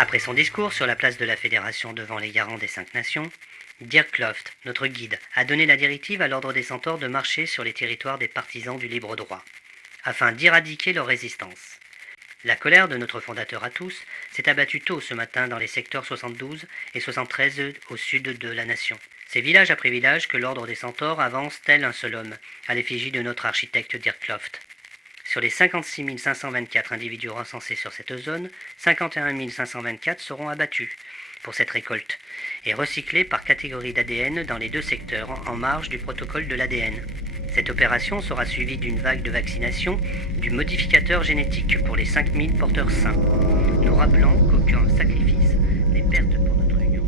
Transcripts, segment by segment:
Après son discours sur la place de la Fédération devant les garants des 5 nations, Dirk Loft, notre guide, a donné la directive à l'Ordre des Centaures de marcher sur les territoires des partisans du libre droit, afin d'éradiquer leur résistance. La colère de notre fondateur à tous s'est abattue tôt ce matin dans les secteurs 72 et 73 au sud de la nation. C'est village après village que l'Ordre des Centaures avance tel un seul homme, à l'effigie de notre architecte Dirk Loft. Sur les 56 524 individus recensés sur cette zone, 51 524 seront abattus pour cette récolte et recyclés par catégorie d'ADN dans les 2 secteurs en marge du protocole de l'ADN. Cette opération sera suivie d'une vague de vaccination du modificateur génétique pour les 5000 porteurs sains, nous rappelant qu'aucun sacrifice n'est perte pour notre union.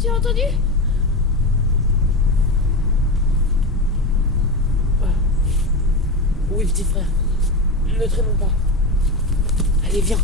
Tu as entendu? Oui, petit frère. Ne traînons pas. Allez, viens.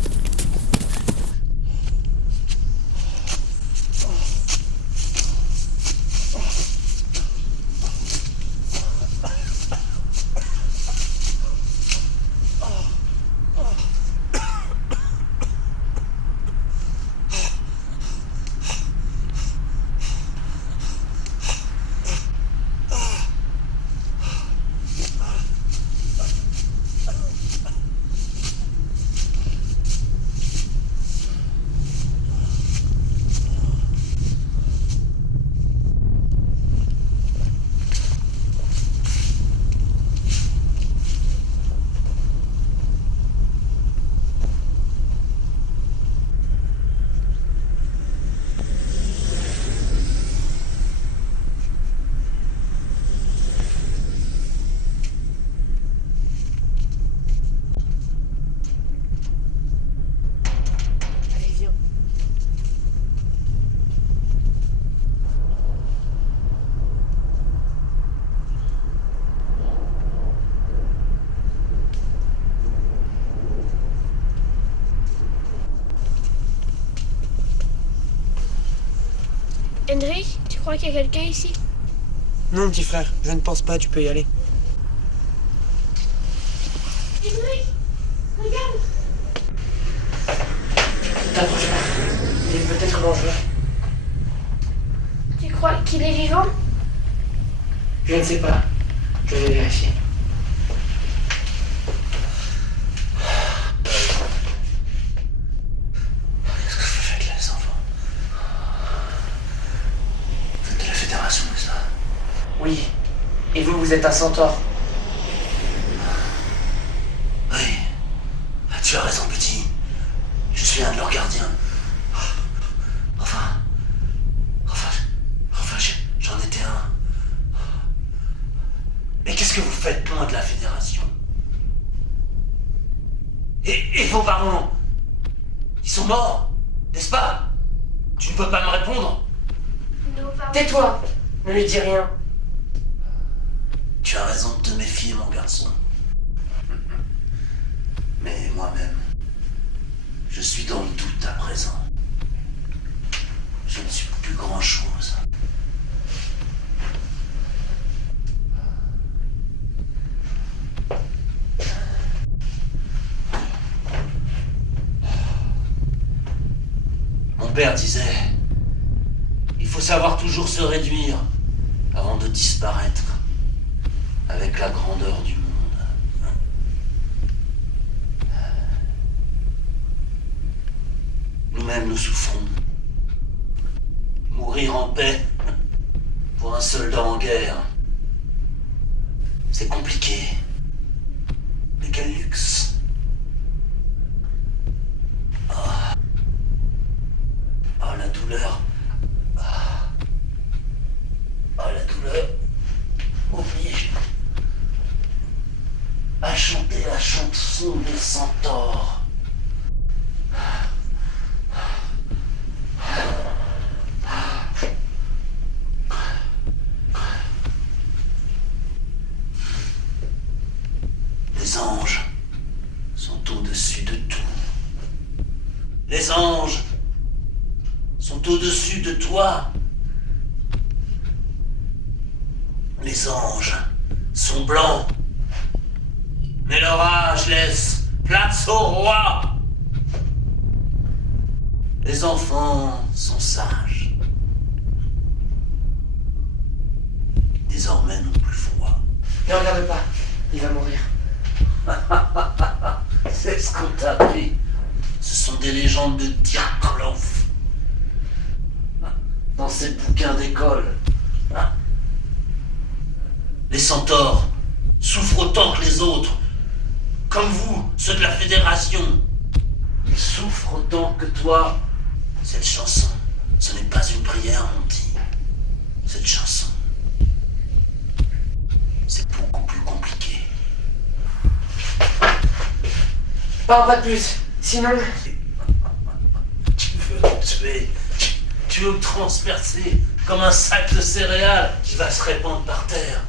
Allez, viens. Henrik, tu crois qu'il y a quelqu'un ici? Non, petit frère, je ne pense pas, tu peux y aller. Henrik, regarde! T'approche pas. Il est peut-être dangereux. Tu crois qu'il est vivant? Je ne sais pas. Je vais vérifier. Qu'est-ce que vous faites là, les enfants? Vous êtes de la Fédération, c'est ça? Oui. Et vous, vous êtes un centaure. Oui. Ah, tu as raison, petit. Je suis un de leurs gardiens. J'en étais un. Mais qu'est-ce que vous faites loin de la Fédération? Et vos parents? Ils sont morts, n'est-ce pas? Tu ne peux pas me répondre? Nos parents. Tais-toi. Ne lui dis rien. Tu as raison de te méfier, mon garçon. Mais moi-même, je suis dans le doute à présent. Je ne suis plus grand-chose. Mon père disait, il faut savoir toujours se réduire avant de disparaître avec la grandeur du monde. Nous-mêmes, nous souffrons. Mourir en paix pour un soldat en guerre, c'est compliqué. Mais quel luxe. Ah, la douleur. Ah, la douleur oblige à chanter la chanson des centaures. Les anges sont au-dessus de tout. Les anges sont au-dessus de toi. Les anges sont blancs, mais leur âge laisse place au roi. Les enfants sont sages. Désormais n'ont plus froid. Ne regarde pas. Il va mourir. C'est ce qu'on t'a appris. Ce sont des légendes de Dyatlov. Dans ces bouquins d'école. Les centaures souffrent autant que les autres. Comme vous, ceux de la Fédération. Ils souffrent autant que toi. Cette chanson, ce n'est pas une prière, mon petit. Cette chanson, c'est beaucoup plus compliqué. Pas de plus. Sinon... Tu veux me tuer. Tu veux me transpercer comme un sac de céréales qui va se répandre par terre.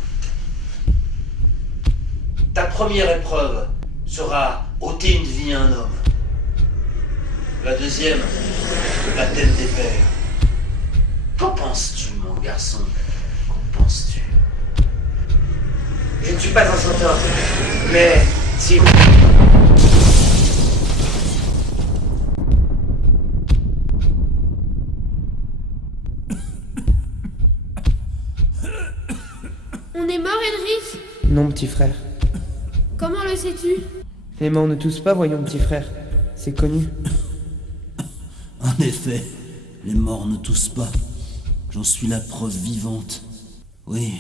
Ta première épreuve sera ôter une vie à un homme. La deuxième, la tête des pères. Qu'en penses-tu, mon garçon? Qu'en penses-tu? Je ne suis pas un centaure. Mais si... On est mort, Elric? Non, petit frère. Comment le sais-tu? Les morts ne toussent pas, voyons, petit frère. C'est connu. En effet, les morts ne toussent pas. J'en suis la preuve vivante. Oui,